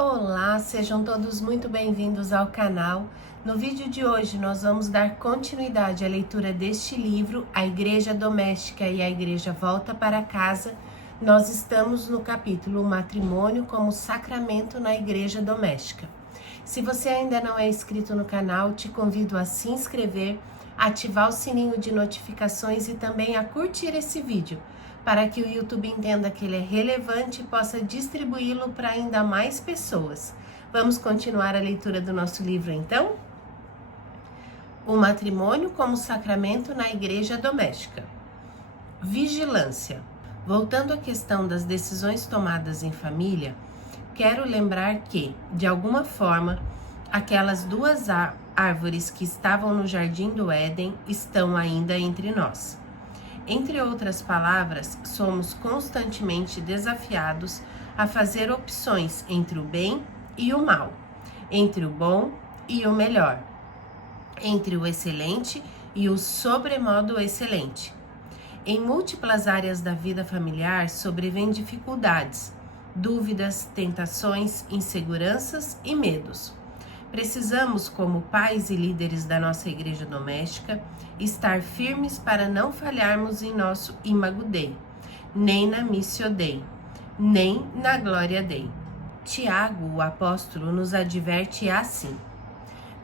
Olá, sejam todos muito bem-vindos ao canal. No vídeo de hoje nós vamos dar continuidade à leitura deste livro, A Igreja Doméstica e a Igreja Volta para Casa. Nós estamos no capítulo Matrimônio como Sacramento na Igreja Doméstica. Se você ainda não é inscrito no canal, te convido a se inscrever, ativar o sininho de notificações e também a curtir esse vídeo, para que o YouTube entenda que ele é relevante e possa distribuí-lo para ainda mais pessoas. Vamos continuar a leitura do nosso livro, então? O matrimônio como sacramento na igreja doméstica. Vigilância. Voltando à questão das decisões tomadas em família, quero lembrar que, de alguma forma, aquelas duas árvores que estavam no jardim do Éden estão ainda entre nós. Entre outras palavras, somos constantemente desafiados a fazer opções entre o bem e o mal, entre o bom e o melhor, entre o excelente e o sobremodo excelente. Em múltiplas áreas da vida familiar sobrevêm dificuldades, dúvidas, tentações, inseguranças e medos. Precisamos, como pais e líderes da nossa igreja doméstica, estar firmes para não falharmos em nosso Imago Dei, nem na Missio Dei, nem na Glória Dei. Tiago, o apóstolo, nos adverte assim: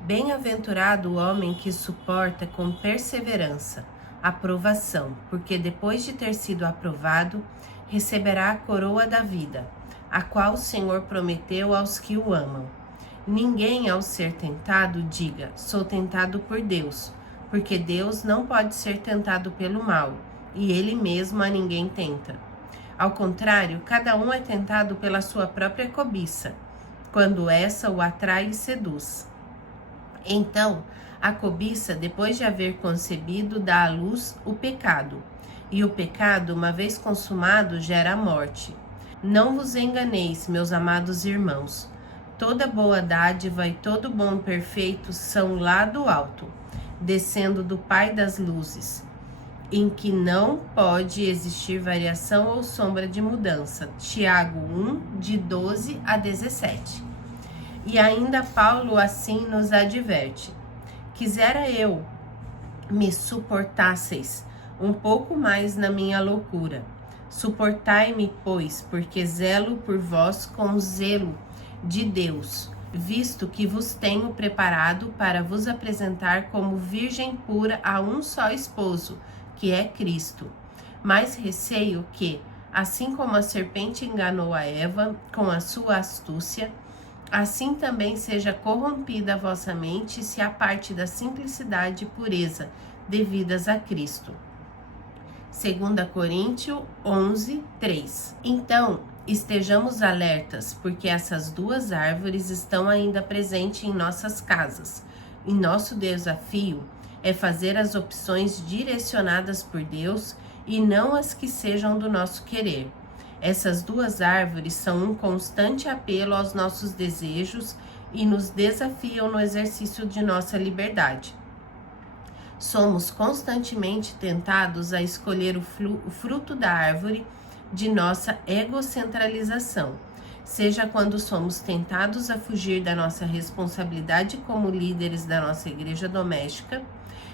Bem-aventurado o homem que suporta com perseverança a provação, porque depois de ter sido aprovado, receberá a coroa da vida, a qual o Senhor prometeu aos que o amam. Ninguém, ao ser tentado, diga, sou tentado por Deus, porque Deus não pode ser tentado pelo mal, e Ele mesmo a ninguém tenta. Ao contrário, cada um é tentado pela sua própria cobiça, quando essa o atrai e seduz. Então, a cobiça, depois de haver concebido, dá à luz o pecado, e o pecado, uma vez consumado, gera a morte. Não vos enganeis, meus amados irmãos. Toda boa dádiva e todo bom perfeito são lá do alto, descendo do Pai das luzes, em que não pode existir variação ou sombra de mudança. Tiago 1, de 12 a 17. E ainda Paulo assim nos adverte: quisera eu me suportasseis um pouco mais na minha loucura. Suportai-me, pois, porque zelo por vós com zelo de Deus, visto que vos tenho preparado para vos apresentar como virgem pura a um só esposo, que é Cristo. Mas receio que, assim como a serpente enganou a Eva com a sua astúcia, assim também seja corrompida a vossa mente e se aparte da simplicidade e pureza devidas a Cristo. 2 Coríntios 11, 3. Então, estejamos alertas, porque essas duas árvores estão ainda presentes em nossas casas. E nosso desafio é fazer as opções direcionadas por Deus e não as que sejam do nosso querer. Essas duas árvores são um constante apelo aos nossos desejos e nos desafiam no exercício de nossa liberdade. Somos constantemente tentados a escolher o fruto da árvore de nossa egocentralização, seja quando somos tentados a fugir da nossa responsabilidade como líderes da nossa igreja doméstica,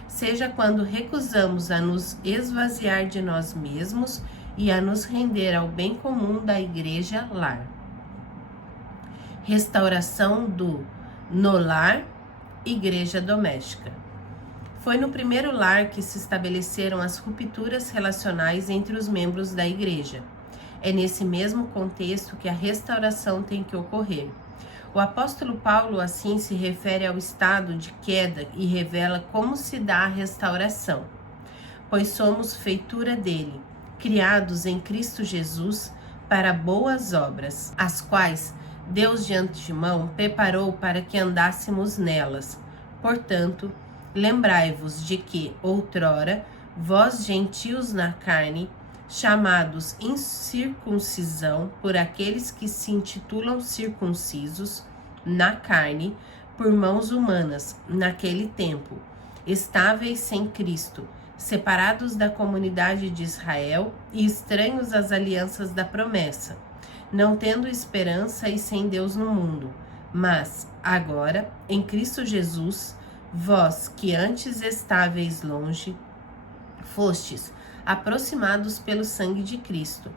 seja quando recusamos a nos esvaziar de nós mesmos e a nos render ao bem comum da igreja lar. Restauração do no lar, igreja doméstica. Foi no primeiro lar que se estabeleceram as rupturas relacionais entre os membros da igreja. É nesse mesmo contexto que a restauração tem que ocorrer. O apóstolo Paulo assim se refere ao estado de queda e revela como se dá a restauração. Pois somos feitura dele, criados em Cristo Jesus para boas obras, as quais Deus de antemão preparou para que andássemos nelas. Portanto, lembrai-vos de que, outrora, vós gentios na carne, chamados incircuncisão por aqueles que se intitulam circuncisos na carne, por mãos humanas, naquele tempo, estáveis sem Cristo, separados da comunidade de Israel e estranhos às alianças da promessa, não tendo esperança e sem Deus no mundo. Mas, agora, em Cristo Jesus, vós que antes estáveis longe, fostes aproximados pelo sangue de Cristo,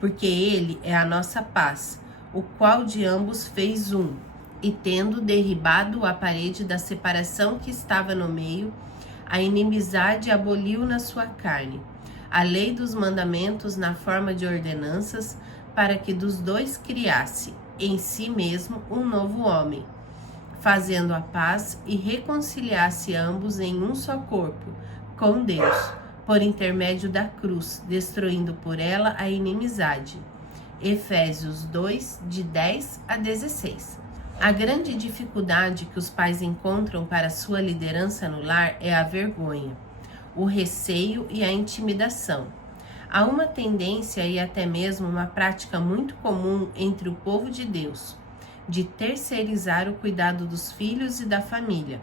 porque Ele é a nossa paz, o qual de ambos fez um, e tendo derribado a parede da separação que estava no meio, a inimizade aboliu na sua carne, a lei dos mandamentos na forma de ordenanças, para que dos dois criasse em si mesmo um novo homem, fazendo a paz e reconciliasse ambos em um só corpo, com Deus, por intermédio da cruz, destruindo por ela a inimizade. Efésios 2, de 10 a 16. A grande dificuldade que os pais encontram para sua liderança no lar é a vergonha, o receio e a intimidação. Há uma tendência e até mesmo uma prática muito comum entre o povo de Deus, de terceirizar o cuidado dos filhos e da família.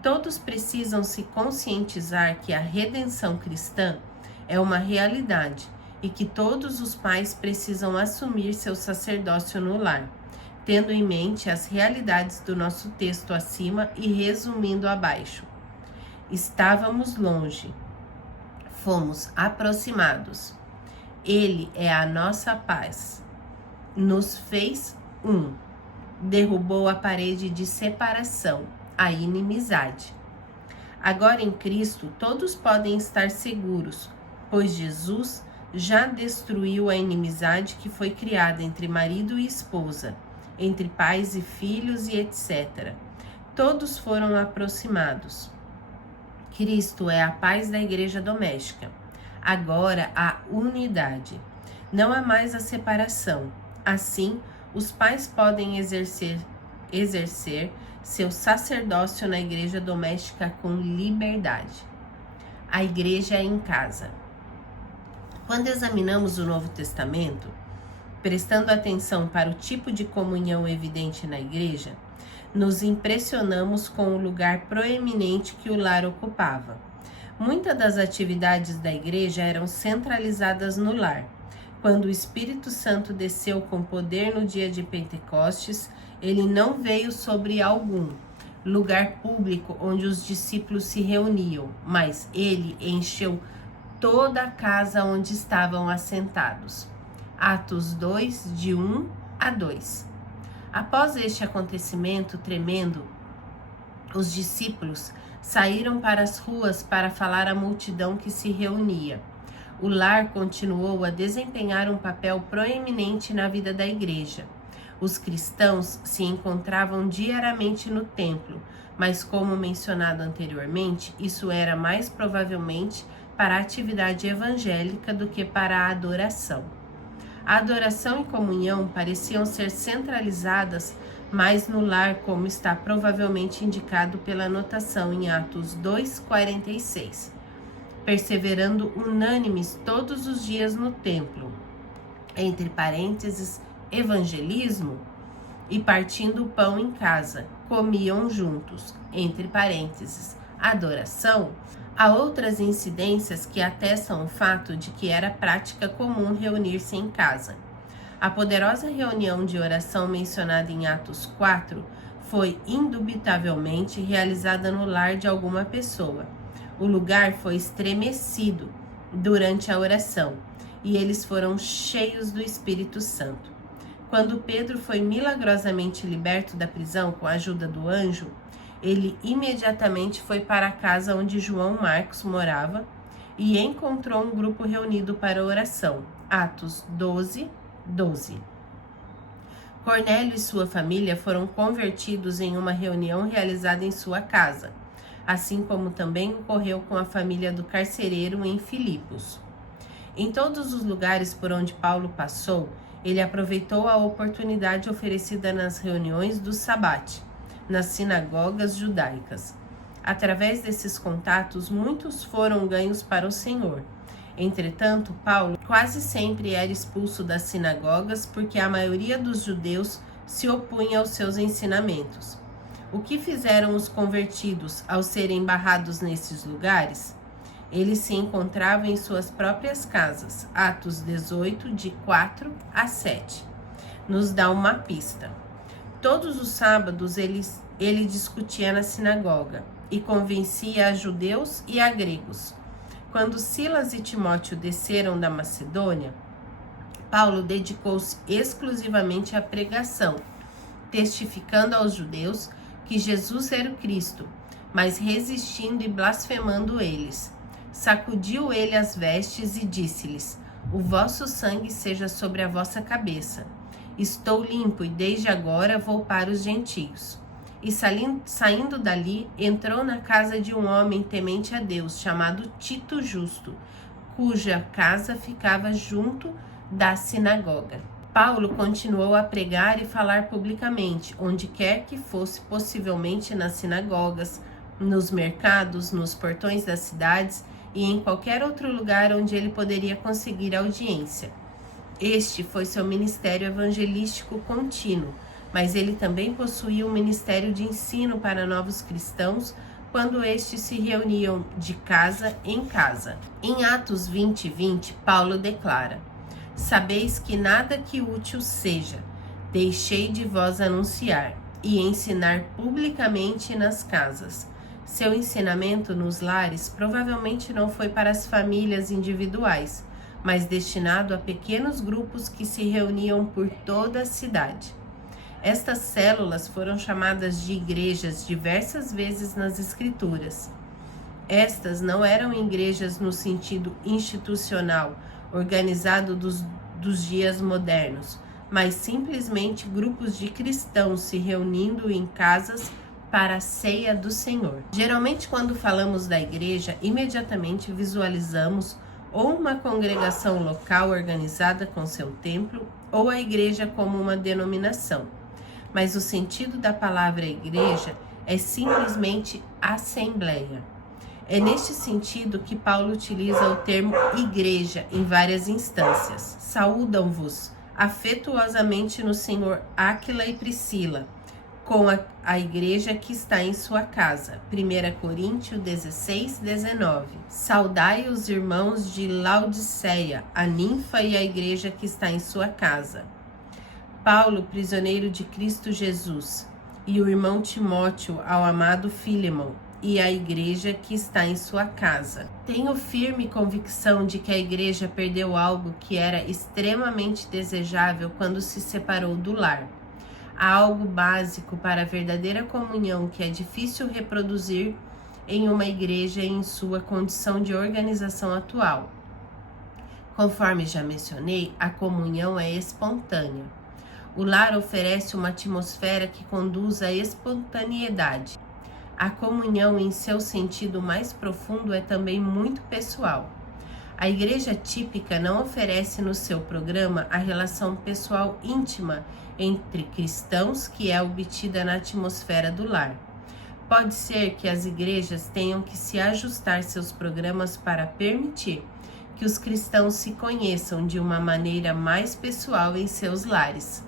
Todos precisam se conscientizar que a redenção cristã é uma realidade e que todos os pais precisam assumir seu sacerdócio no lar, tendo em mente as realidades do nosso texto acima e resumindo abaixo. Estávamos longe, fomos aproximados. Ele é a nossa paz. Nos fez um. Derrubou a parede de separação, a inimizade. Agora em Cristo todos podem estar seguros, pois Jesus já destruiu a inimizade que foi criada entre marido e esposa, entre pais e filhos e etc. Todos foram aproximados. Cristo é a paz da igreja doméstica. Agora há unidade. Não há mais a separação. Assim, os pais podem exercer seu sacerdócio na igreja doméstica com liberdade. A igreja em casa. Quando examinamos o Novo Testamento, prestando atenção para o tipo de comunhão evidente na igreja, nos impressionamos com o lugar proeminente que o lar ocupava. Muitas das atividades da igreja eram centralizadas no lar. Quando o Espírito Santo desceu com poder no dia de Pentecostes, ele não veio sobre algum lugar público onde os discípulos se reuniam, mas ele encheu toda a casa onde estavam assentados. Atos 2, de 1 a 2. Após este acontecimento tremendo, os discípulos saíram para as ruas para falar à multidão que se reunia. O lar continuou a desempenhar um papel proeminente na vida da igreja. Os cristãos se encontravam diariamente no templo, mas como mencionado anteriormente, isso era mais provavelmente para a atividade evangélica do que para a adoração. A adoração e comunhão pareciam ser centralizadas mais no lar, como está provavelmente indicado pela anotação em Atos 2:46. Perseverando unânimes todos os dias no templo, entre parênteses, evangelismo, e partindo o pão em casa, comiam juntos, entre parênteses, adoração. Há outras incidências que atestam o fato de que era prática comum reunir-se em casa. A poderosa reunião de oração mencionada em Atos 4 foi indubitavelmente realizada no lar de alguma pessoa. O lugar foi estremecido durante a oração e eles foram cheios do Espírito Santo. Quando Pedro foi milagrosamente liberto da prisão com a ajuda do anjo, ele imediatamente foi para a casa onde João Marcos morava e encontrou um grupo reunido para oração. Atos 12, 12. Cornélio e sua família foram convertidos em uma reunião realizada em sua casa, assim como também ocorreu com a família do carcereiro em Filipos. Em todos os lugares por onde Paulo passou, ele aproveitou a oportunidade oferecida nas reuniões do sabate, nas sinagogas judaicas. Através desses contatos, muitos foram ganhos para o Senhor. Entretanto, Paulo quase sempre era expulso das sinagogas porque a maioria dos judeus se opunha aos seus ensinamentos. O que fizeram os convertidos ao serem barrados nesses lugares? Eles se encontravam em suas próprias casas. Atos 18, de 4 a 7. nos dá uma pista. Todos os sábados ele discutia na sinagoga e convencia a judeus e a gregos. Quando Silas e Timóteo desceram da Macedônia, Paulo dedicou-se exclusivamente à pregação, testificando aos judeus que Jesus era o Cristo, mas resistindo e blasfemando eles. Sacudiu ele as vestes e disse-lhes: o vosso sangue seja sobre a vossa cabeça. Estou limpo e desde agora vou para os gentios. E saindo dali, entrou na casa de um homem temente a Deus, chamado Tito Justo, cuja casa ficava junto da sinagoga. Paulo continuou a pregar e falar publicamente, onde quer que fosse, possivelmente nas sinagogas, nos mercados, nos portões das cidades e em qualquer outro lugar onde ele poderia conseguir audiência. Este foi seu ministério evangelístico contínuo, mas ele também possuía um ministério de ensino para novos cristãos quando estes se reuniam de casa em casa. Em Atos 20:20, Paulo declara: sabeis que nada que útil seja, deixei de vós anunciar e ensinar publicamente nas casas. Seu ensinamento nos lares provavelmente não foi para as famílias individuais, mas destinado a pequenos grupos que se reuniam por toda a cidade. Estas células foram chamadas de igrejas diversas vezes nas Escrituras. Estas não eram igrejas no sentido institucional, organizado dos dias modernos, mas simplesmente grupos de cristãos se reunindo em casas para a ceia do Senhor. Geralmente, quando falamos da igreja, imediatamente visualizamos ou uma congregação local organizada com seu templo, ou a igreja como uma denominação. Mas o sentido da palavra igreja é simplesmente assembleia. É neste sentido que Paulo utiliza o termo igreja em várias instâncias. Saúdam-vos afetuosamente no Senhor Áquila e Priscila, com a igreja que está em sua casa. 1 Coríntios 16:19. Saudai os irmãos de Laodiceia, a ninfa e a igreja que está em sua casa. Paulo, prisioneiro de Cristo Jesus, e o irmão Timóteo ao amado Filemon, e a igreja que está em sua casa. Tenho firme convicção de que a igreja perdeu algo que era extremamente desejável quando se separou do lar. Há algo básico para a verdadeira comunhão que é difícil reproduzir em uma igreja em sua condição de organização atual. Conforme já mencionei, a comunhão é espontânea. O lar oferece uma atmosfera que conduz à espontaneidade. A comunhão, em seu sentido mais profundo, é também muito pessoal. A igreja típica não oferece no seu programa a relação pessoal íntima entre cristãos que é obtida na atmosfera do lar. Pode ser que as igrejas tenham que se ajustar seus programas para permitir que os cristãos se conheçam de uma maneira mais pessoal em seus lares.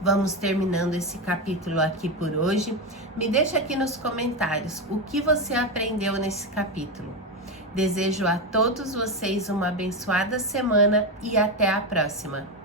Vamos terminando esse capítulo aqui por hoje. Me deixa aqui nos comentários o que você aprendeu nesse capítulo. Desejo a todos vocês uma abençoada semana e até a próxima.